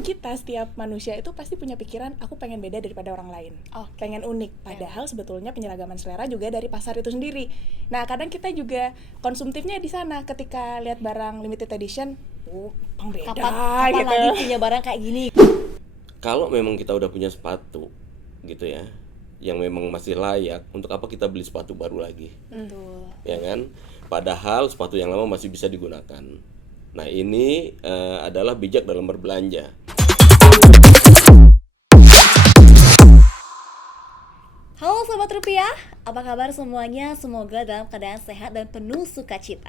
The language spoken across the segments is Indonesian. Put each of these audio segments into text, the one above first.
Dan kita setiap manusia itu pasti punya pikiran, aku pengen beda daripada orang lain, pengen unik. Padahal sebetulnya penyeragaman selera juga dari pasar itu sendiri. Nah kadang kita juga konsumtifnya di sana, ketika lihat barang limited edition, bang beda Kapan gitu. lagi punya barang kayak gini? Kalau memang kita udah punya sepatu gitu ya, yang memang masih layak, untuk apa kita beli sepatu baru lagi? Betul. Ya kan? Padahal sepatu yang lama masih bisa digunakan. Nah ini adalah bijak dalam berbelanja. Halo Sobat Rupiah, apa kabar semuanya? Semoga dalam keadaan sehat dan penuh sukacita.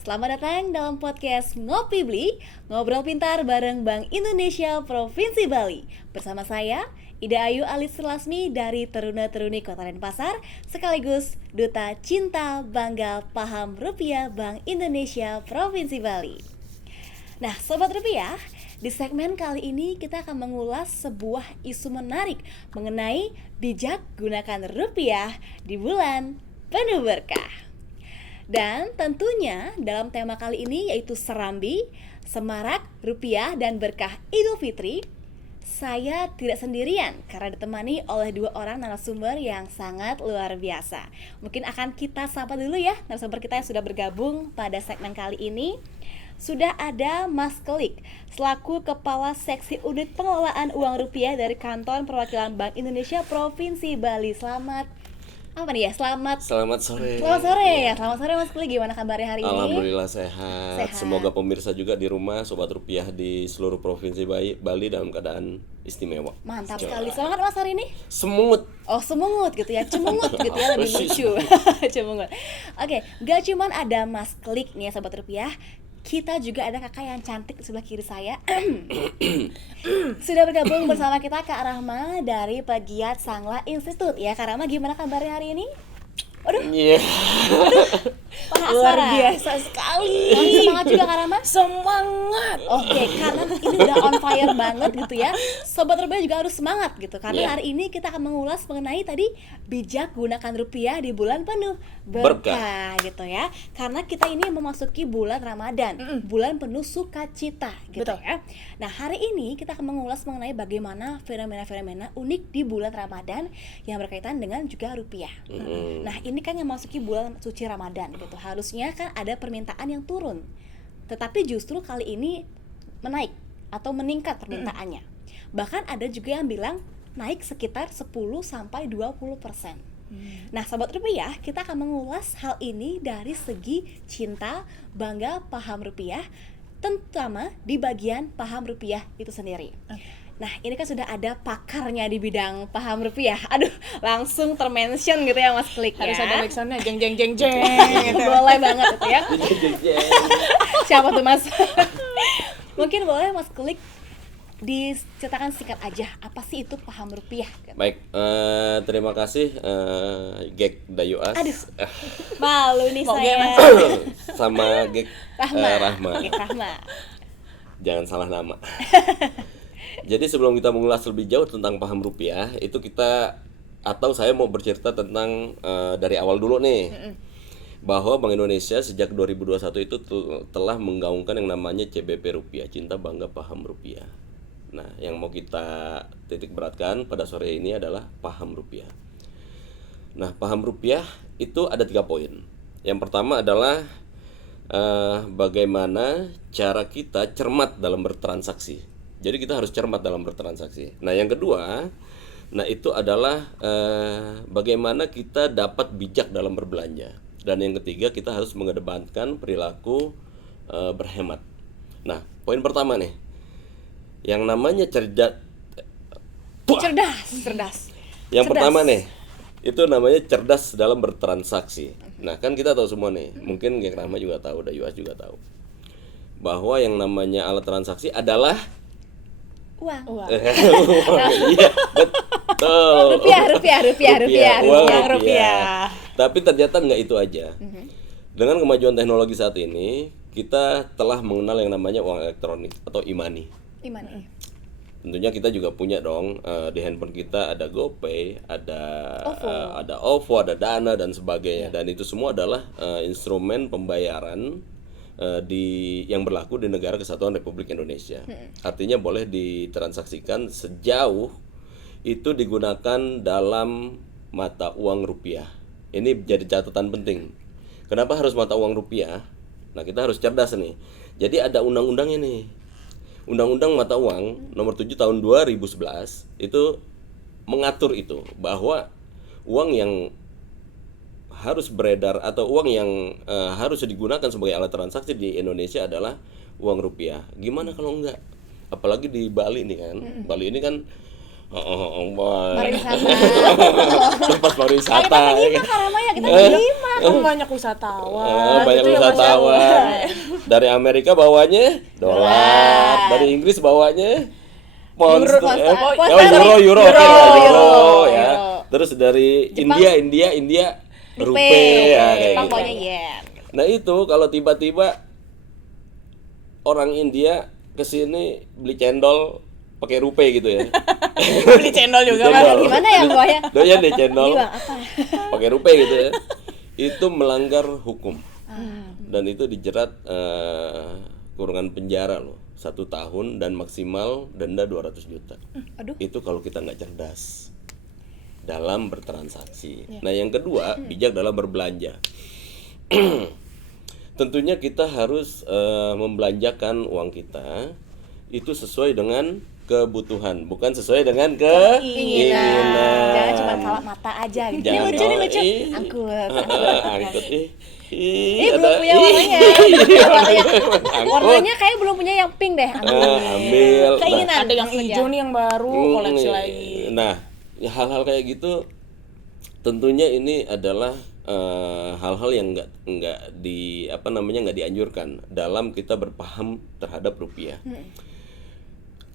Selamat datang dalam podcast Ngopi Beli, ngobrol pintar bareng Bank Indonesia Provinsi Bali. Bersama saya, Ida Ayu Alis Lasmi dari Teruna-Teruni Kota Denpasar, sekaligus Duta Cinta Bangga Paham Rupiah Bank Indonesia Provinsi Bali. Nah, Sobat Rupiah, di segmen kali ini kita akan mengulas sebuah isu menarik mengenai bijak gunakan rupiah di bulan penuh berkah. Dan tentunya dalam tema kali ini yaitu Serambi, Semarak, Rupiah, dan Berkah Idul Fitri, saya tidak sendirian karena ditemani oleh dua orang narasumber yang sangat luar biasa. Mungkin akan kita sapa dulu ya narasumber kita yang sudah bergabung pada segmen kali ini. Sudah ada Mas Klik selaku Kepala Seksi Unit Pengelolaan Uang Rupiah dari Kantor Perwakilan Bank Indonesia Provinsi Bali. Selamat Selamat sore. Selamat sore ya. Selamat sore Mas Klik. Gimana kabarnya hari ini? Alhamdulillah sehat. Semoga pemirsa juga di rumah, Sobat Rupiah di seluruh Provinsi Bali dalam keadaan istimewa. Mantap sekali. Semangat Mas hari ini? Semungut. Oh semungut gitu ya, cemungut gitu ya, lebih lucu. Cemungut. Oke, gak cuman ada Mas Klik nih ya Sobat Rupiah, kita juga ada kakak yang cantik di sebelah kiri saya. Sudah bergabung bersama kita Kak Rahma dari Pegiat Sangla Institute. Ya Kak Rahma, gimana kabarnya hari ini? Aduh, Iya. Luar biasa sekali. Semangat juga Kak Rahma? Semangat. Oke, karena ini udah on fire banget gitu ya. Sobat Rupiah juga harus semangat gitu. Karena hari ini kita akan mengulas mengenai tadi bijak gunakan rupiah di bulan penuh berkah gitu ya. Karena kita ini memasuki bulan Ramadan, bulan penuh sukacita gitu. Betul. Ya. Nah, hari ini kita akan mengulas mengenai bagaimana fenomena-fenomena unik di bulan Ramadan yang berkaitan dengan juga rupiah. Nah, ini kan yang memasuki bulan suci Ramadan gitu. Harusnya kan ada permintaan yang turun. Tetapi justru kali ini menaik atau meningkat permintaannya. Bahkan ada juga yang bilang naik sekitar 10-20%. Nah, Sobat Rupiah, kita akan mengulas hal ini dari segi cinta, bangga, paham rupiah, terutama di bagian paham rupiah itu sendiri. Nah, ini kan sudah ada pakarnya di bidang paham rupiah. Aduh, langsung termention gitu ya Mas Klik ya. Harus ada backsoundnya jeng jeng jeng jeng. Boleh banget itu ya. Siapa tuh Mas? Mungkin boleh Mas Klik diceritakan singkat aja apa sih itu paham rupiah? Baik, terima kasih Gek Dayuas. Aduh, malu nih Mau saya. Mas? Sama Gek Rahma. Jangan salah nama. Jadi sebelum kita mengulas lebih jauh tentang paham rupiah, itu saya mau bercerita tentang dari awal dulu nih. Bahwa Bank Indonesia sejak 2021 itu telah menggaungkan yang namanya CBP Rupiah, Cinta Bangga Paham Rupiah. Nah, yang mau kita titik beratkan pada sore ini adalah paham rupiah. Nah, paham rupiah itu ada 3 poin. Yang pertama adalah bagaimana cara kita cermat dalam bertransaksi. Jadi kita harus cermat dalam bertransaksi. Nah, yang kedua, itu adalah bagaimana kita dapat bijak dalam berbelanja. Dan yang ketiga, kita harus mengedepankan perilaku berhemat. Nah, poin pertama nih, yang namanya cerdas. Yang pertama nih, itu namanya cerdas dalam bertransaksi. Nah, kan kita tahu semua nih, mungkin Gek Rahma juga tahu, Dayuas juga tahu, bahwa yang namanya alat transaksi adalah Uang. Iya, betul. Rupiah. Tapi ternyata nggak itu aja. Dengan kemajuan teknologi saat ini, kita telah mengenal yang namanya uang elektronik atau e-money. Tentunya kita juga punya dong di handphone kita ada GoPay, ada OVO, ada Dana dan sebagainya. Dan itu semua adalah instrumen pembayaran yang berlaku di negara Kesatuan Republik Indonesia. Artinya boleh ditransaksikan sejauh itu digunakan dalam mata uang rupiah. Ini jadi catatan penting. Kenapa harus mata uang rupiah? Nah, kita harus cerdas nih. Jadi ada undang-undangnya nih. Undang-Undang Mata Uang nomor 7 tahun 2011 itu mengatur itu bahwa uang yang harus beredar atau uang yang harus digunakan sebagai alat transaksi di Indonesia adalah uang rupiah. Gimana kalau enggak? Apalagi di Bali nih kan. Bali ini kan Pariwisata. tempat pariwisata. Kita Karama ya, kita terima. Kan banyak wisatawan. Banyak gitu ya, Mas ya. wisatawan. Dari Amerika bawanya dolar, dari Inggris bawanya pound, Euro, euro Euro, ya. Terus dari India rupiah ya, kayak Jepang gitu. pokoknya yen. Nah itu kalau tiba-tiba orang India kesini beli cendol pakai rupiah gitu ya. Beli cendol juga Cendol. kan. Gimana ya pokoknya? Doyan deh cendol Ini Bang, apa? pakai rupiah gitu ya. Itu melanggar hukum. Dan itu dijerat kurungan penjara loh 1 tahun dan maksimal denda 200 juta. Aduh. Itu kalau kita nggak cerdas dalam bertransaksi. Nah yang kedua, bijak dalam berbelanja. Tentunya kita harus membelanjakan uang kita itu sesuai dengan kebutuhan, bukan sesuai dengan keinginan. Jangan cuma salah mata aja gitu. Ini Jangan, lucu nih, lucu. ih. Angkut. Angkut Belum punya warnanya. Warnanya kayak belum punya yang pink deh. ambil. Nah, Keinginan. Ada yang hijau nih yang baru, koleksi iya. lagi. Nah, ya hal-hal kayak gitu tentunya ini adalah hal-hal yang nggak dianjurkan dalam kita berpaham terhadap rupiah.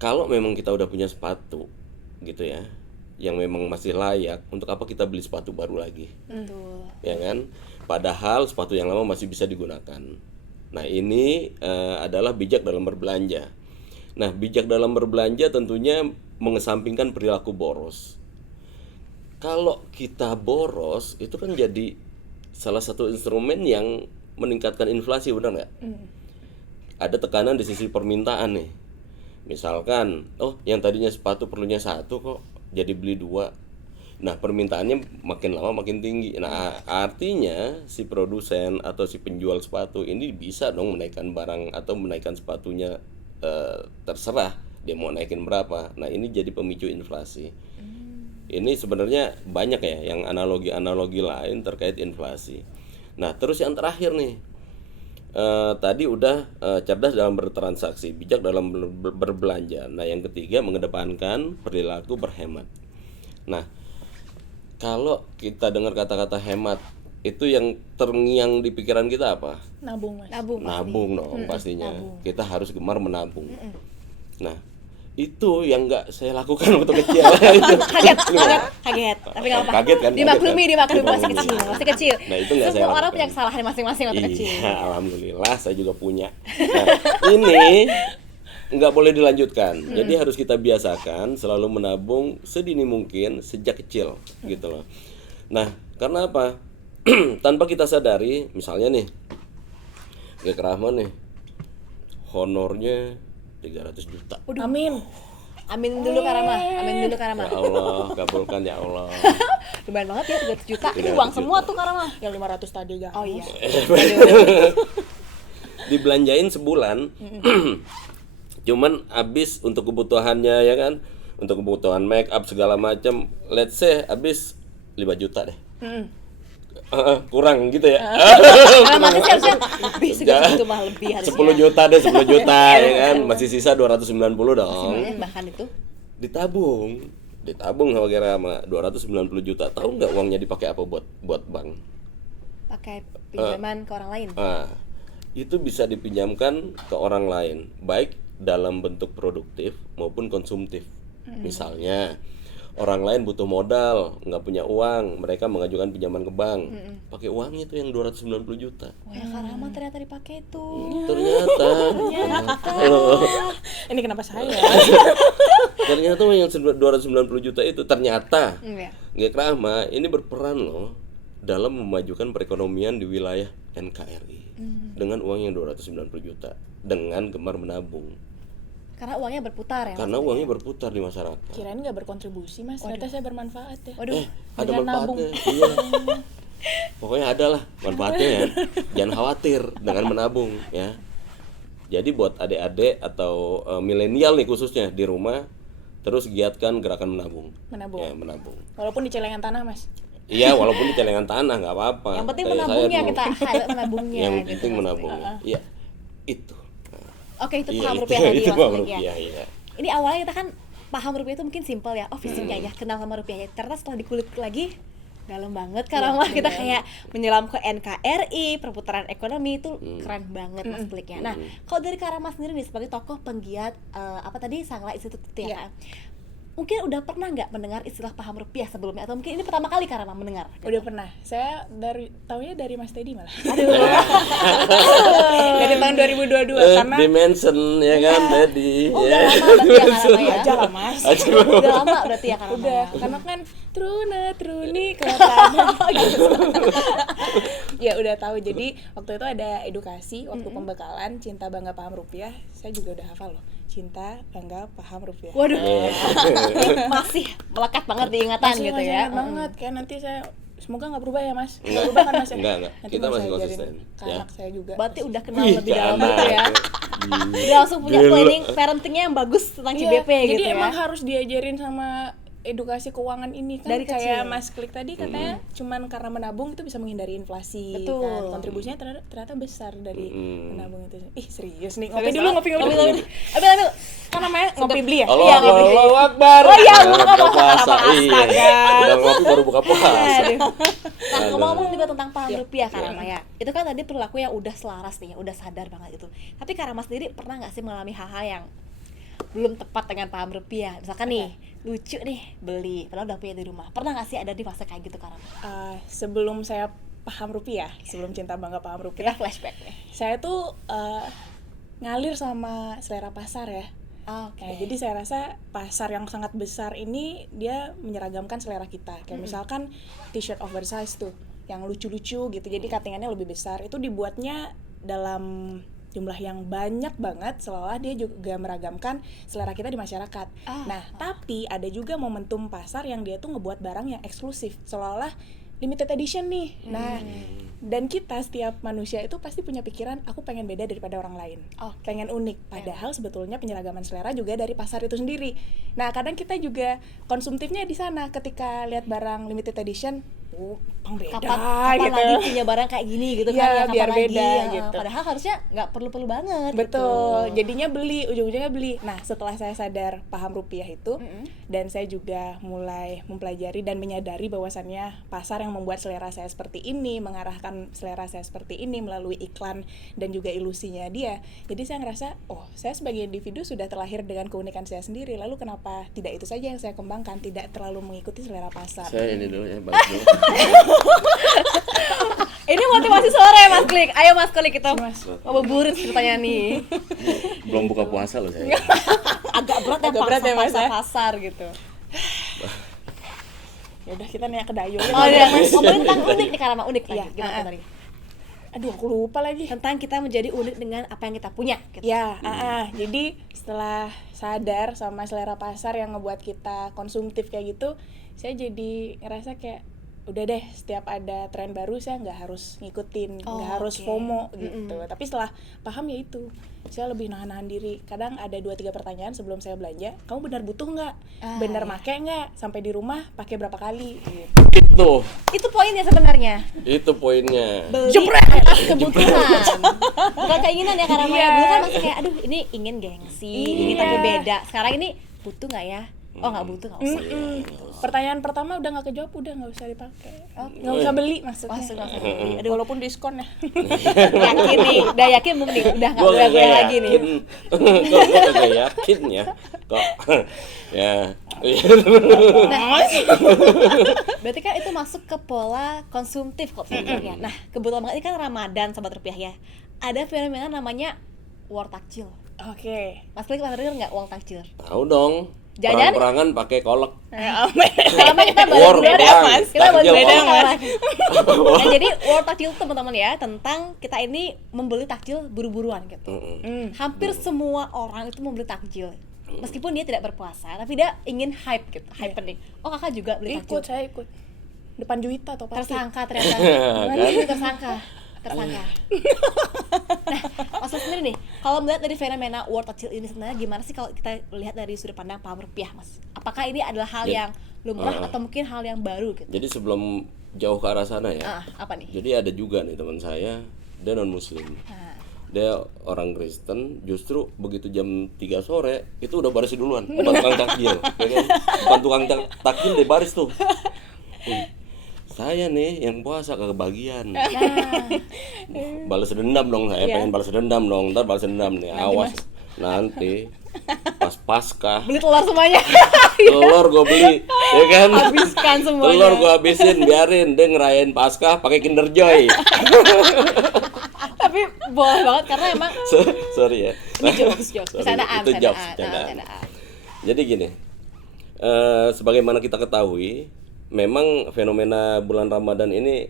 Kalau memang kita udah punya sepatu gitu ya, yang memang masih layak, untuk apa kita beli sepatu baru lagi? Betul. Ya kan? Padahal sepatu yang lama masih bisa digunakan. Nah ini adalah bijak dalam berbelanja. Nah bijak dalam berbelanja tentunya mengesampingkan perilaku boros. Kalau kita boros itu kan jadi salah satu instrumen yang meningkatkan inflasi, benar nggak? Ada tekanan di sisi permintaan nih. Misalkan, yang tadinya sepatu perlunya 1 kok jadi beli 2. Nah permintaannya makin lama makin tinggi. Nah artinya si produsen atau si penjual sepatu ini bisa dong menaikkan barang atau menaikkan sepatunya, terserah dia mau naikin berapa. Nah ini jadi pemicu inflasi. Ini sebenarnya banyak ya yang analogi-analogi lain terkait inflasi. Nah terus yang terakhir nih, tadi udah cerdas dalam bertransaksi, bijak dalam berbelanja. Nah yang ketiga mengedepankan perilaku berhemat. Nah kalau kita dengar kata-kata hemat, itu yang terngiang di pikiran kita apa? Nabung, Mas. Nabung dong pastinya. Kita harus gemar menabung. Nah itu yang nggak saya lakukan waktu kecil. Kaget. Tapi nggak apa-apa. Kaget kan? Dimaklumi masih Dimaklumi. kecil. Nah, itu nggak saya Semua orang lakukan. punya kesalahan masing-masing waktu kecil. Iya, alhamdulillah saya juga punya. Nah, ini nggak boleh dilanjutkan. Jadi harus kita biasakan selalu menabung sedini mungkin sejak kecil, gitu loh. Nah, karena apa? Tanpa kita sadari, misalnya nih, Gek Rahman nih, honornya 300 juta. Amin. Amin dulu Karama. Ya Allah, kabulkan ya Allah. Lumayan banget ya 300 juta. Ini 300 uang juta. semua tuh Karama. Yang 500 tadi gak? Oh iya. Dibelanjain sebulan. Cuman habis untuk kebutuhannya ya kan, untuk kebutuhan make up segala macam, let's say habis 5 juta deh. Kurang gitu ya. Mati siap-siap. Lebih segitu mah lebih harusnya. 10 juta deh, 10 juta ya kan, masih sisa 290 dong. Banyak bahkan itu. Ditabung sama Gerama 290 juta. Tahu nggak uangnya dipakai apa buat bank? Pakai pinjaman ke orang lain. Itu bisa dipinjamkan ke orang lain, baik dalam bentuk produktif maupun konsumtif. Misalnya orang lain butuh modal, nggak punya uang, mereka mengajukan pinjaman ke bank, pakai uangnya itu yang 290 juta. Wah ya Karama ternyata dipakai itu. Ternyata Ini kenapa saya? yang 290 juta itu ternyata Iya. Gek Rahma ini berperan loh dalam memajukan perekonomian di wilayah NKRI dengan uang yang 290 juta dengan gemar menabung. Karena uangnya berputar ya. Karena uangnya berputar di masyarakat. Kirain nggak berkontribusi mas, ternyata saya bermanfaat ya. Waduh. Ada dengan nabung. manfaatnya. Iya. Pokoknya ada lah manfaatnya ya. Jangan khawatir dengan menabung ya. Jadi buat adik-adik atau milenial nih khususnya di rumah, terus giatkan gerakan menabung. Menabung. Ya, menabung. Walaupun di celengan tanah mas. Iya, walaupun di celengan tanah nggak apa-apa. Yang penting Kayak saya menabungnya dulu. kita highlight menabungnya. Yang gitu, penting Mas. menabungnya. Iya, itu. Oke, itu Iya, paham itu, rupiah tadi itu Mas paham Klik, ya. rupiah, iya. Ini awalnya kita kan paham rupiah itu mungkin simpel ya. Oh, fisiknya ya, kenal sama rupiahnya. Ternyata setelah dikulik lagi dalam banget karena mah kita kayak menyelam ke NKRI, perputaran ekonomi itu keren banget Mas Kliknya. Nah, kalau dari Kak Rama sendiri nih sebagai tokoh penggiat apa tadi Sangla Institute itu ya. Iya. Mungkin udah pernah nggak mendengar istilah paham rupiah sebelumnya atau mungkin ini pertama kali Kak Rama mendengar? Udah pernah. Saya taunya dari Mas Teddy malah. Aduh. Dari tahun 2022 karena Dimension ya kan tadi. Oh, udah lama berarti ya Kak Rama ya. aja lah mas. Udah lama berarti ya Kak Rama. Udah, ya? karena kan Truni kelihatan. Ya udah tahu. Jadi waktu itu ada edukasi waktu pembekalan Cinta Bangga Paham Rupiah. Saya juga udah hafal loh. Cinta Bangga Paham Rupiah. Waduh. Iya. Ini masih melekat banget di ingatan Masih gitu masih ya. ingat banget. Kayak nanti saya semoga nggak berubah ya mas. Nggak berubah kan mas ya? Enggak. Nanti Kita mau masih saya ajarin konsisten, ke ya. anak saya juga. Berarti udah kenal Wih, lebih ke dalam anak. gitu ya. Udah langsung punya Gila. planning parentingnya yang bagus tentang Iya, CBP gitu jadi ya. emang harus diajarin sama edukasi keuangan ini kan Dari kayak kecil. Mas Klik tadi katanya cuman karena menabung itu bisa menghindari inflasi. Betul. Kan kontribusinya ternyata besar dari menabung itu. Ih serius nih, ngopi Serius, dulu, ah? ngopi Ambil. Ambil. Kan namanya ngopi beli ya? Allah, Iya, ngopi. Allahu Akbar. Oh iya, Udah buka puasa. Iya. Udah ngopi baru buka puasa. Aduh. Nah, Aduh. ngomong-ngomong juga tentang paham Iya. rupiah Kak Rama ya. Itu kan tadi perilaku yang udah selaras nih, udah sadar banget itu. Tapi Kak Rama sendiri pernah nggak sih mengalami hal-hal yang belum tepat dengan paham rupiah? Misalkan nih, lucu nih beli, padahal udah punya di rumah. Pernah nggak sih ada di fase kayak gitu Kak Rama? Sebelum saya paham rupiah, sebelum Cinta Bangga Paham Kita Rupiah, flashback nih. saya tuh ngalir sama selera pasar ya. Oke. Nah, jadi saya rasa pasar yang sangat besar ini dia menyeragamkan selera kita. Kayak misalkan t-shirt oversize tuh yang lucu-lucu gitu. Jadi cuttingannya lebih besar. Itu dibuatnya dalam jumlah yang banyak banget seolah dia juga meragamkan selera kita di masyarakat. Nah, tapi ada juga momentum pasar yang dia tuh ngebuat barang yang eksklusif seolah-olah limited edition nih. Nah, dan kita setiap manusia itu pasti punya pikiran aku pengen beda daripada orang lain. Pengen unik. Padahal sebetulnya penyeragaman selera juga dari pasar itu sendiri. Nah, kadang kita juga konsumtifnya di sana ketika lihat barang limited edition, bang beda Kapan gitu. lagi punya barang kayak gini gitu Iya, kan ya, biar kapan beda lagi, gitu. Padahal harusnya nggak perlu-perlu banget. Betul, gitu. jadinya beli, ujung-ujungnya beli. Nah, setelah saya sadar paham rupiah itu, dan saya juga mulai mempelajari dan menyadari bahwasannya pasar yang membuat selera saya seperti ini, mengarahkan selera saya seperti ini melalui iklan dan juga ilusinya dia. Jadi saya ngerasa, oh, saya sebagai individu sudah terlahir dengan keunikan saya sendiri. Lalu kenapa tidak itu saja yang saya kembangkan, tidak terlalu mengikuti selera pasar? Saya ini dulu ya, balik dulu. Ini motivasi sore Mas Klik. Ayo Mas Klik kita Mas. ngebuburit ceritanya nih. Belum buka puasa loh saya. Agak berat ya Agak berat ya, Mas, ya? pasar gitu. Ya udah kita nanya ke Dayo. Oh iya, ngomongin tentang unik nih Karama, unik Iya, lagi. Gimana tadi? Aduh, aku lupa lagi. Tentang kita menjadi unik dengan apa yang kita punya gitu. Ya, jadi setelah sadar sama selera pasar yang ngebuat kita konsumtif kayak gitu, saya jadi ngerasa kayak udah deh, setiap ada tren baru saya nggak harus ngikutin, nggak harus oke. FOMO gitu. Tapi setelah paham ya itu, saya lebih nahan-nahan diri. Kadang ada 2-3 pertanyaan sebelum saya belanja, kamu benar butuh nggak? Benar make nggak? Sampai di rumah pakai berapa kali? Gitu. Itu poinnya sebenarnya. Itu poinnya. Beli atas kebutuhan. Bukan keinginan ya Karama ya. Dulu kan masih kayak aduh ini ingin gengsi, ingin tampil beda. Sekarang ini butuh nggak ya? Oh nggak butuh, nggak usah. Pertanyaan pertama udah nggak kejawab, udah nggak usah dipakai, nggak usah beli maksudnya. Nggak usah beli. Aduh, walaupun diskon ya. Yakin nih, udah yakin belum nih? Udah nggak Gua boleh kagak lagi nih. yakin. Gua kagak yakin ya. Kok ya. Berarti kan itu masuk ke pola konsumtif kok sebenarnya. Nah, kebetulan banget ini kan Ramadan Sobat Rupiah ya. Ada fenomena namanya war takjil. Oke. Mas Klik pernah denger nggak uang takjil? Tahu dong. Jangan perang-perangan pakai kolak. selama kita balik War, dulu ya, perang, Mas. Kita balik takjil, dulu ya, kolak. Mas. Nah, jadi war takjil itu teman-teman ya, tentang kita ini membeli takjil buru-buruan gitu. Hampir semua orang itu membeli takjil. Meskipun dia tidak berpuasa, tapi dia ingin hype gitu, happening. Oh, kakak juga beli takjil. Ikut, saya ikut. Depan Juwita atau pasti. Tersangka ternyata. Tersangka. Nah, maksud sendiri nih, kalau melihat dari fenomena war takjil ini sebenarnya gimana sih kalau kita lihat dari sudut pandang paham rupiah, Mas? Apakah ini adalah hal yang lumrah atau mungkin hal yang baru gitu? Jadi sebelum jauh ke arah sana ya. Apa nih? Jadi ada juga nih teman saya, dia non muslim. Dia orang Kristen, justru begitu jam 3 sore itu udah baris duluan, depan tukang takjil, ya kan? Depan tukang takjil dia baris tuh. Saya nih yang puasa kebagian. Balas dendam dong saya, pengen balas dendam dong. Ntar balas dendam nih, awas. Nanti pas Paskah Beli telur semuanya. telur gue beli, ya kan? Habiskan semuanya. Telur gue habisin, biarin dia ngerayain Paskah pakai Kinder Joy. Tapi boleh banget karena emang Sorry ya. ini jokes. Sorry, Bercandaan, itu jokes, bercandaan. bercandaan. Jadi gini, sebagaimana kita ketahui, memang fenomena bulan Ramadan ini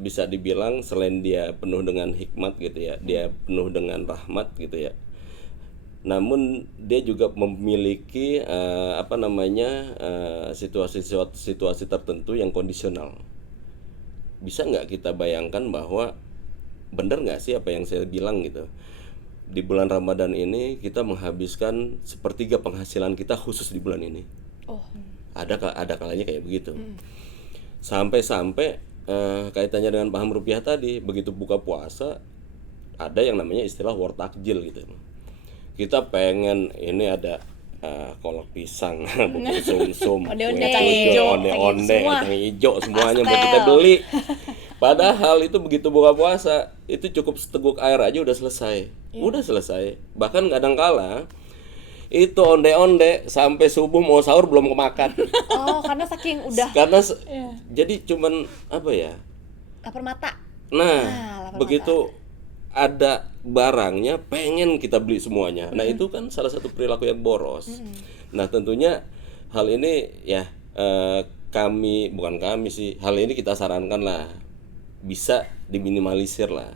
bisa dibilang selain dia penuh dengan hikmat gitu ya, dia penuh dengan rahmat gitu ya. Namun dia juga memiliki situasi tertentu yang kondisional. Bisa nggak kita bayangkan bahwa benar nggak sih apa yang saya bilang gitu? Di bulan Ramadan ini kita menghabiskan sepertiga penghasilan kita khusus di bulan ini. Ada kalanya kayak begitu. Sampai-sampai kaitannya dengan paham rupiah tadi, begitu buka puasa ada yang namanya istilah war takjil gitu. Kita pengen ini ada kolak pisang, bubur sumsum, Onde-onde, onde-onde, kacang hijau, semuanya buat kita beli. Padahal itu begitu buka puasa, itu cukup seteguk air aja udah selesai. Udah selesai. Bahkan kadang-kala itu onde-onde sampai subuh mau sahur belum kemakan. Oh, karena saking udah Karena jadi cuman apa ya? lapar mata. Nah, lapar begitu ada barangnya pengen kita beli semuanya. Nah, itu kan salah satu perilaku yang boros. Nah, tentunya hal ini ya bukan kami sih. Hal ini kita sarankan lah bisa diminimalisir lah.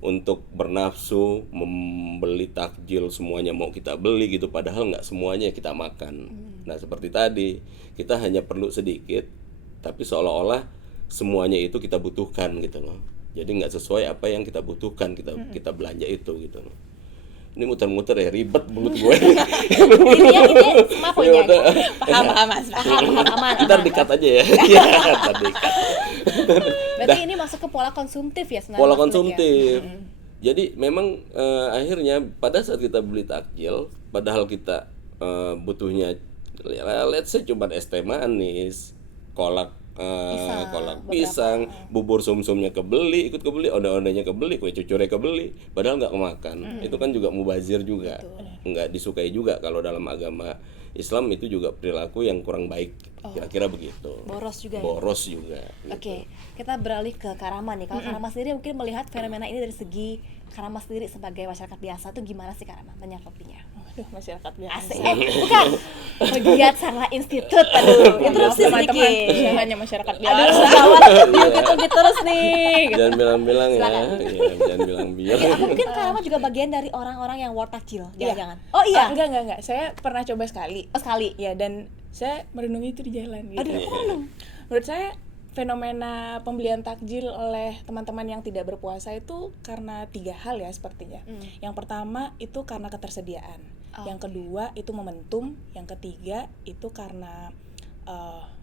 Untuk bernafsu membeli takjil semuanya mau kita beli gitu, padahal nggak semuanya kita makan. Nah seperti tadi kita hanya perlu sedikit, tapi seolah-olah semuanya itu kita butuhkan gitu loh. Jadi nggak sesuai apa yang kita butuhkan kita belanja itu gitu loh. Ini muter-muter ya, ribet mulut gue. Ini semua poinnya. Paham Mas. Aman. Ntar dikat aja ya. Iya, ntar dikat. Berarti ini masuk ke pola konsumtif ya sebenarnya. Pola Mas Nick, konsumtif. Jadi memang akhirnya pada saat kita beli takjil, padahal kita butuhnya let's say cuma es teh manis, kolak pisang, bubur sumsumnya kebeli, ikut kebeli, onde-ondenya kebeli, kue cucurnya kebeli, padahal nggak kemakan. Itu kan juga mubazir juga, nggak disukai juga kalau dalam agama Islam itu juga perilaku yang kurang baik, kira-kira begitu. Boros juga. Boros juga. Gitu. Oke, kita beralih ke Karama nih. Kalau Karama sendiri mungkin melihat fenomena ini dari segi Karama sendiri sebagai masyarakat biasa tuh gimana sih Karama menyangkapinya? Aduh, masyarakat biasa. Asik. Bukan. Pegiat Sangla Institut. Aduh, interupsi teman-teman. sedikit. Saya hanya masyarakat Aduh, biasa. gawat. Gitu terus nih. Jangan bilang-bilang ya, jangan bilang-bilang. Ya, mungkin Karama juga bagian dari orang-orang yang war takjil. Iya. Jangan-jangan. Oh iya. Enggak. Saya pernah coba sekali. Oh sekali. Ya, dan saya merenungi itu di jalan gitu. Aduh, aku renung. Menurut saya fenomena pembelian takjil oleh teman-teman yang tidak berpuasa itu karena 3 hal ya sepertinya. Yang pertama itu karena ketersediaan. Yang kedua itu momentum. Yang ketiga itu karena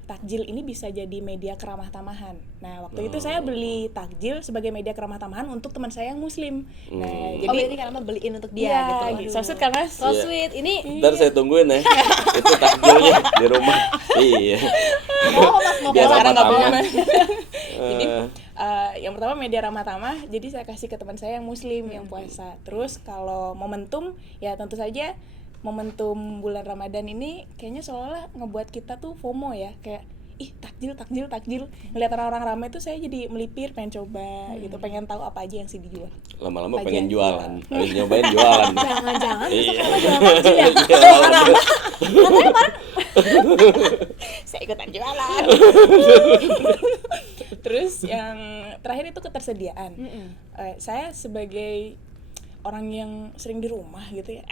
takjil ini bisa jadi media keramah tamahan. Nah, waktu itu saya beli takjil sebagai media keramah tamahan untuk teman saya yang muslim. Nah, Jadi jadi ini Karama beliin untuk dia iya, gitu. so sweet kan Mas? So sweet. Ini Ntar saya tungguin ya. Itu takjilnya di rumah. Iya. Mas mau Biar pola apa nggak tamah. boleh. Jadi yang pertama media ramah tamah, jadi saya kasih ke teman saya yang muslim yang puasa. Terus kalau momentum ya tentu saja momentum bulan Ramadan ini kayaknya seolah ngebuat kita tuh FOMO ya, kayak ih takjil ngeliat orang-orang ramai tuh saya jadi melipir pengen coba gitu, pengen tahu apa aja yang sih dijual. Lama-lama Apa pengen aja? jualan. Habis nyobain jualan. Jangan-jangan Iya. Karama jualan takjil ya? Iya. Katanya kemarin Saya ikutan jualan. Terus yang terakhir itu ketersediaan. Saya sebagai orang yang sering di rumah gitu ya,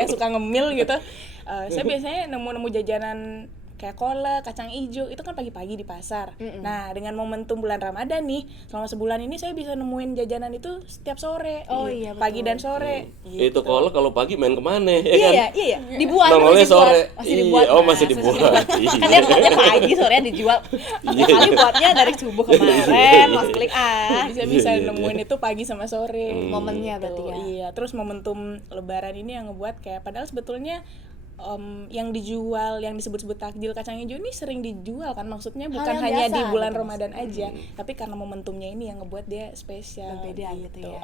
yang suka ngemil gitu, saya biasanya nemu jajanan kayak kolak, kacang ijo itu kan pagi-pagi di pasar. Nah, dengan momentum bulan Ramadan nih, selama sebulan ini saya bisa nemuin jajanan itu setiap sore. Oh iya, pagi betul. dan sore. Itu kolak kalau pagi main kemana ya iya kan? ya, iya ya. Dibuat Nongolnya masih dibuat. sore. Masih Iya, dibuat. oh, masih dibuat. Kan dia buatnya pagi, sore dijual. Tiap kali buatnya dari subuh kemarin, Mas Klik Bisa Iya, iya, nemuin itu pagi sama sore. Momennya berarti ya. Iya, terus momentum lebaran ini yang ngebuat kayak padahal sebetulnya yang dijual, yang disebut-sebut takjil kacang hijau ini sering dijual kan, maksudnya bukan yang hanya biasa di bulan gitu, Ramadan aja, tapi karena momentumnya ini yang ngebuat dia spesial. Berbeda gitu ya.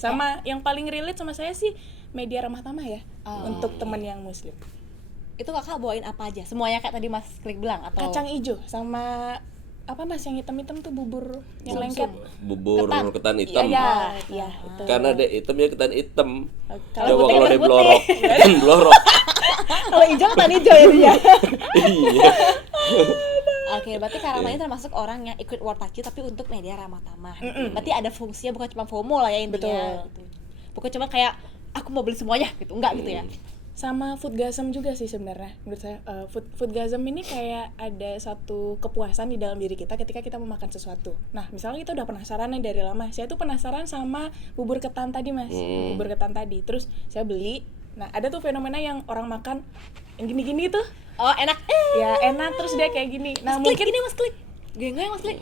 Sama yang paling relate sama saya sih media ramah tamah ya, untuk teman yang muslim. Itu kakak bawain apa aja? Semuanya kayak tadi Mas Klik bilang atau Kacang hijau sama apa Mas yang hitam-hitam tuh bubur yang lengket. Bubur ketan hitam. Iya, iya, itu. Karena dia hitam ya ketan hitam. Kalau Coba putih kalau ketan dia blorok, kan blorok. kalau hijau kan hijau ya dia. Iya. Oke, berarti Karama ini termasuk orang yang ikut World Takjil tapi untuk media ramah tamah. Berarti ada fungsinya, bukan cuma FOMO lah ya intinya. Betul. Gitu. Bukan cuma kayak aku mau beli semuanya gitu, enggak gitu ya. Sama foodgasm juga sih sebenarnya menurut saya. Foodgasm ini kayak ada satu kepuasan di dalam diri kita ketika kita memakan sesuatu. Nah, misalnya kita udah penasaran nih dari lama. Saya tuh penasaran sama bubur ketan tadi Mas, bubur ketan tadi. Terus saya beli. Nah, ada tuh fenomena yang orang makan yang gini-gini tuh. Oh, enak. Ya enak, terus dia kayak gini. Nah, Mas Klik, mungkin ini Mas Klik. Genggam Mas Klik.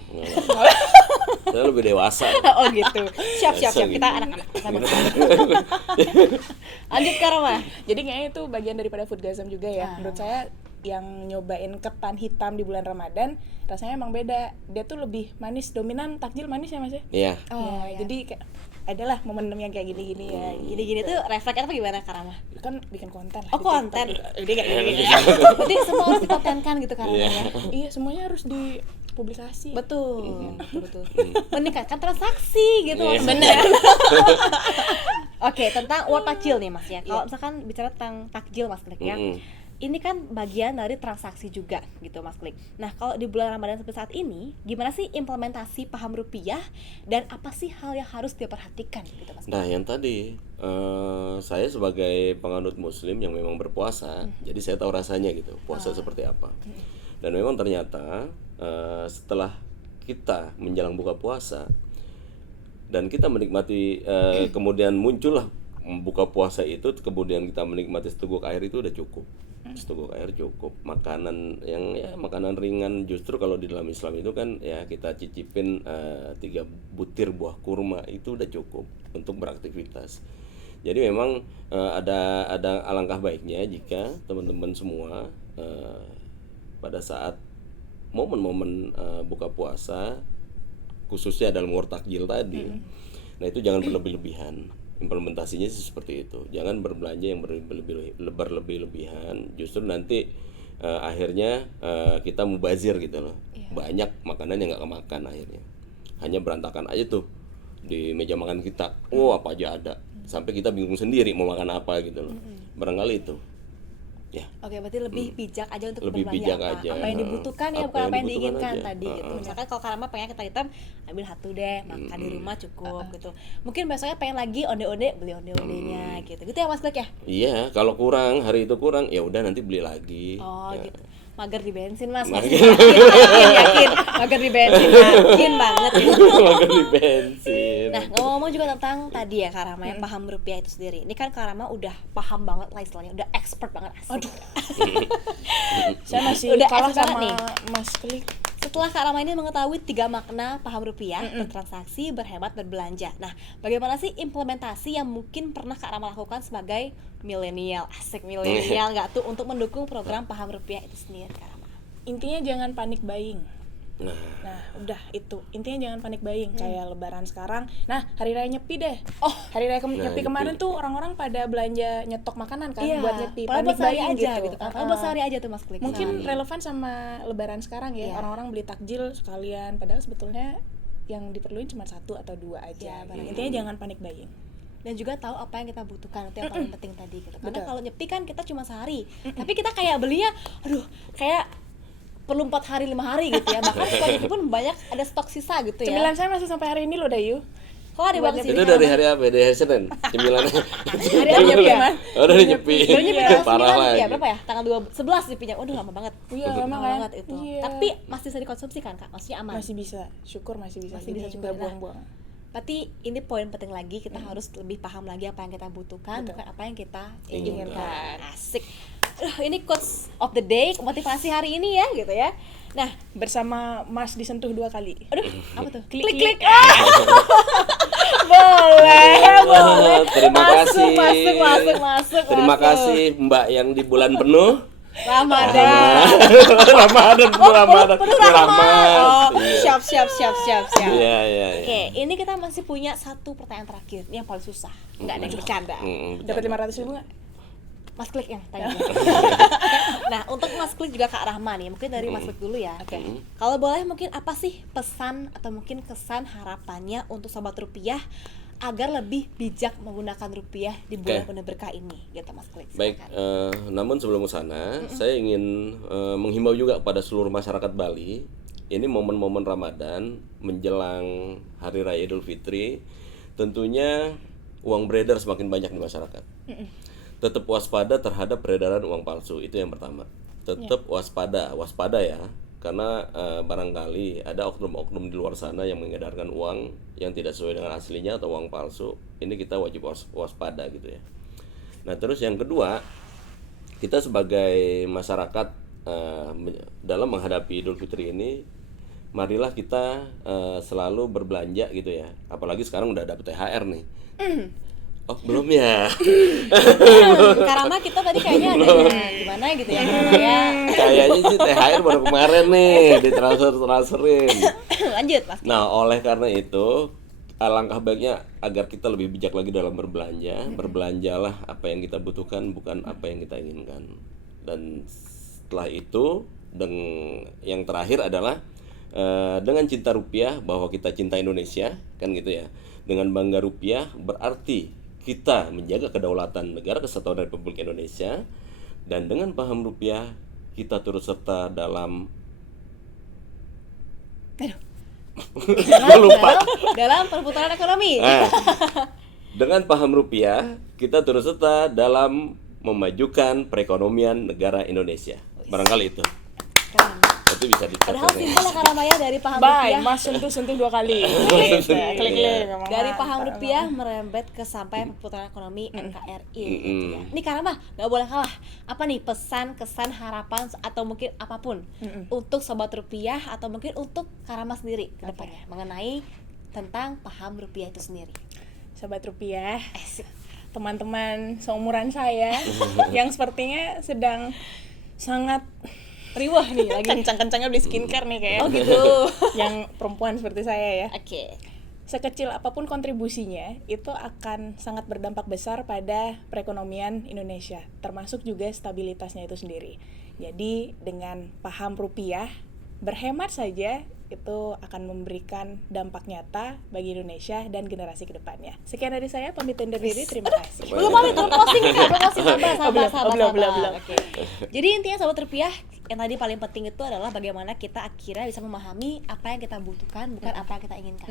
Saya lebih dewasa. Oh gitu. Siap. Kita anak-anak. Lanjut Karama. jadi kayaknya itu bagian daripada foodgasm juga ya. Menurut saya yang nyobain ketan hitam di bulan Ramadan rasanya emang beda. Dia tuh lebih manis, dominan takjil manis ya Mas ya? Iya. Oh, ya, jadi kayak adalah momentum yang kayak gini-gini ya. Gini-gini tuh refleksnya apa gimana Karama? Kan bikin konten lah. Oh, di konten. TikTok. Jadi kayak gini. Berarti semua harus dikontenkan gitu Karama ya. Iya, semuanya harus dipublikasi. Betul. Meningkatkan transaksi gitu Iya. maksudnya. Oke, tentang World Takjil nih Mas ya. Kalau misalkan bicara tentang takjil Mas Klik ya. Ini kan bagian dari transaksi juga gitu Mas Klik. Nah, kalau di bulan Ramadan seperti saat ini, gimana sih implementasi paham rupiah dan apa sih hal yang harus diperhatikan gitu Mas Klik? Nah, yang tadi saya sebagai penganut muslim yang memang berpuasa, jadi saya tahu rasanya gitu, puasa seperti apa. Dan memang ternyata setelah kita menjelang buka puasa dan kita menikmati kemudian muncullah buka puasa itu, kemudian kita menikmati seteguk air itu udah cukup. Seteguk air cukup. Makanan yang ya makanan ringan, justru kalau di dalam Islam itu kan ya kita cicipin 3 butir buah kurma itu udah cukup untuk beraktivitas. Jadi memang ada alangkah baiknya jika teman-teman semua pada saat momen-momen buka puasa, khususnya dalam World Takjil tadi, nah itu jangan berlebih-lebihan. Implementasinya sih seperti itu. Jangan berbelanja yang berlebih-lebihan, justru nanti akhirnya kita mubazir gitu loh. Banyak makanan yang nggak kemakan akhirnya. Hanya berantakan aja tuh di meja makan kita. Oh, apa aja ada. Sampai kita bingung sendiri mau makan apa gitu loh. Barangkali itu. Ya. Oke, berarti lebih bijak aja untuk Lebih berbelanja bijak apa. aja. Apa yang dibutuhkan ya, Apa bukan yang apa yang dibutuhkan diinginkan aja. tadi gitu. Misalkan kalau Karama pengen ketan hitam, ambil satu deh, makan di rumah cukup gitu. Mungkin besoknya pengen lagi onde-onde, beli onde-ondenya gitu. Gitu ya Mas Klik ya? Iya, kalau kurang, hari itu kurang, ya udah nanti beli lagi. Oh Ya. gitu. Mager di bensin Mas. Mager. Yakin. Mager di bensin, yakin banget. Makan di bensin. Nah, ngomong-ngomong juga tentang tadi ya Karama yang paham rupiah itu sendiri. Ini kan Karama udah paham banget lah istilahnya, udah expert banget. Asik. Saya masih Udah kalah expert sama banget nih. Mas Klik. Setelah Kak Rama ini mengetahui 3 makna paham rupiah, bertransaksi, berhemat, berbelanja. Nah, bagaimana sih implementasi yang mungkin pernah Kak Rama lakukan sebagai milenial, asik milenial nggak tuh, untuk mendukung program paham rupiah itu sendiri Kak Rama? Intinya jangan panik buying. Nah, Udah itu. Intinya jangan panik buying kayak lebaran sekarang. Nah, hari raya Nyepi deh. Oh, hari raya Nyepi Nyepi. kemarin tuh orang-orang pada belanja nyetok makanan kan buat Nyepi. padahal Panik buat sehari buying aja gitu kan. Padahal buat sehari aja tuh Mas Klik. Mungkin relevan sama lebaran sekarang ya. Iya. Orang-orang beli takjil sekalian padahal sebetulnya yang diperluin cuma 1 atau 2 aja. Iya, Intinya jangan panik buying. dan juga tahu apa yang kita butuhkan, itu yang paling penting tadi gitu. Karena Betul. kalau nyepi kan kita cuma sehari, tapi kita kayak belinya, aduh kayak perlu 4 hari 5 hari gitu ya. Bahkan kalau nyepi pun banyak ada stok sisa gitu ya. Cemilan saya masih sampai hari ini loh Dayu. Kok ada banget sih? Itu dari hari apa? Dari hari Senin cemilannya. Hari apa nyepi ya? Oh, dari nyepi. Baru nyepi tanggal Parah 9 lagi. ya, berapa ya? Tanggal 11 nyepinya. Waduh lama banget. Iya, Lama emang kan. banget itu. Iya. Tapi masih bisa dikonsumsi kan Kak? Maksudnya aman. Masih bisa, syukur masih bisa. Masih bisa Jadi juga. nggak buang-buang. Berarti ini poin penting lagi, kita harus lebih paham lagi apa yang kita butuhkan, bukan apa yang kita Inginkan. inginkan. Asik. Ini quotes of the day, motivasi hari ini ya gitu ya. Nah, Bersama Mas disentuh 2 kali. aduh, apa tuh? Klik. Boleh. Terima kasih. Masuk. Terima kasih Mbak yang di bulan penuh. Ramadan. Ramadan, Ramadan. Penuh Ramadan. Oh, Iya. siap. Iya. Oke, ini kita masih punya satu pertanyaan terakhir. Ini yang paling susah. Enggak ada yang bercanda. Dapat 500.000 nggak? Mas Klik yang tanya. Nah, untuk Mas Klik juga Kak Rahma nih, mungkin dari Mas Klik dulu ya. Oke. Kalau boleh mungkin apa sih pesan atau mungkin kesan harapannya untuk Sobat Rupiah agar lebih bijak menggunakan rupiah di bulan Oke. penuh berkah ini, gitu Mas Klik. Baik, silakan. namun sebelum ke sana, saya ingin menghimbau juga kepada seluruh masyarakat Bali. Ini momen-momen Ramadan menjelang Hari Raya Idul Fitri, tentunya uang beredar semakin banyak di masyarakat. Tetap waspada terhadap peredaran uang palsu, itu yang pertama. Tetap waspada ya, karena barangkali ada oknum-oknum di luar sana yang mengedarkan uang yang tidak sesuai dengan aslinya atau uang palsu. Ini kita wajib waspada gitu ya. Nah, terus yang kedua, kita sebagai masyarakat dalam menghadapi Idul Fitri ini, marilah kita selalu berbelanja gitu ya. Apalagi sekarang udah dapet THR nih. Oh, belum ya? Karena kita tadi kayaknya ada gimana gitu ya, ya. Kayaknya sih THR baru kemarin nih ditransferin. Lanjut Mas. Nah, oleh karena itu, alangkah baiknya agar kita lebih bijak lagi dalam berbelanja. Berbelanjalah apa yang kita butuhkan, bukan apa yang kita inginkan. Dan setelah itu, yang terakhir adalah dengan cinta rupiah, bahwa kita cinta Indonesia, kan gitu ya. Dengan bangga rupiah berarti kita menjaga kedaulatan negara kesatuan Republik Indonesia, dan dengan paham rupiah kita turut serta dalam lupa. dalam perputaran ekonomi. Nah, dengan paham rupiah kita turut serta dalam memajukan perekonomian negara Indonesia. Barangkali itu. Keren. Itu bisa Padahal dicatat. simpel ya Kak Ramaya, dari paham Bye, rupiah. Mas sentuh 2 kali. Klik. Emang Dari mantap, paham emang. rupiah merembet ke sampai perputaran ekonomi NKRI gitu ya. Mm-mm. Ini Kak Rama nggak boleh kalah. Apa nih pesan, kesan, harapan atau mungkin apapun untuk Sobat Rupiah atau mungkin untuk Kak Rama sendiri ke depannya mengenai tentang paham rupiah itu sendiri. Sobat Rupiah, teman-teman seumuran saya yang sepertinya sedang sangat riwah nih, lagi kencang-kencangnya beli skincare nih kayak. Oh gitu. Yang perempuan seperti saya ya. Oke. Sekecil apapun kontribusinya, itu akan sangat berdampak besar pada perekonomian Indonesia, termasuk juga stabilitasnya itu sendiri. Jadi dengan paham rupiah, berhemat saja itu akan memberikan dampak nyata bagi Indonesia dan generasi kedepannya. Sekian dari saya, pamit undur diri, terima kasih. Belum pamit, belum closing nih Kak, belum closing, sabar. belum. Oke. Jadi intinya Sobat Rupiah, yang tadi paling penting itu adalah bagaimana kita akhirnya bisa memahami apa yang kita butuhkan, bukan apa yang kita inginkan.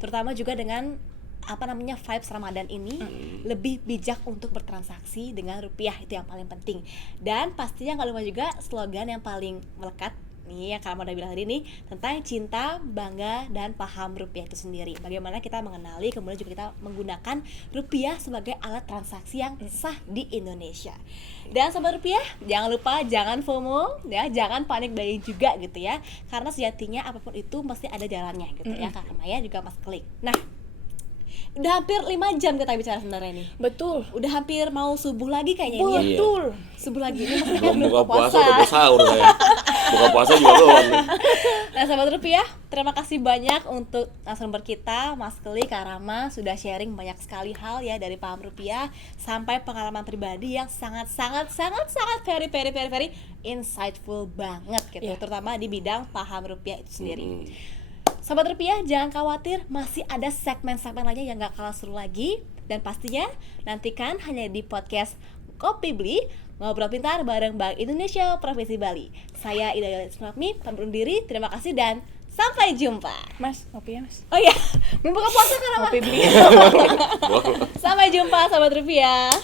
Terutama juga dengan vibes Ramadan ini, lebih bijak untuk bertransaksi dengan rupiah, itu yang paling penting. Dan pastinya nggak lupa juga slogan yang paling melekat nih yang Kak udah bilang tadi nih, tentang cinta, bangga, dan paham rupiah itu sendiri. Bagaimana kita mengenali, kemudian juga kita menggunakan rupiah sebagai alat transaksi yang sah di Indonesia. Dan Sobat Rupiah, jangan lupa, jangan FOMO ya, jangan panik buying juga gitu ya, karena sejatinya apapun itu mesti ada jalannya gitu ya. Kak Maya juga Mas Klik. Nah, udah hampir 5 jam kita bicara sebenarnya nih. Betul. Udah hampir mau subuh lagi kayaknya ini ya. Betul. Subuh lagi ini Mas Klik Belum kan buka puasa udah mau sahur saya. Buka puasa juga belum nih. Nah Sobat Rupiah, terima kasih banyak untuk narasumber kita, Mas Klik, Kak Rama, sudah sharing banyak sekali hal ya, dari paham rupiah sampai pengalaman pribadi yang sangat very insightful banget gitu, Yeah. terutama di bidang paham rupiah itu sendiri. Sobat Rupiah, jangan khawatir, masih ada segmen-segmen lainnya yang gak kalah seru lagi. Dan pastinya nantikan hanya di podcast Ngopi Beli, Ngobrol Pintar bareng Bank Indonesia Provinsi Bali. Saya Ida Yolis Nurmi, pamit undur diri. Terima kasih dan sampai jumpa. Mas, ngopi ya mas. Oh iya, belum buka puasa kan? Ngopi beli. Sampai jumpa sahabat rupiah.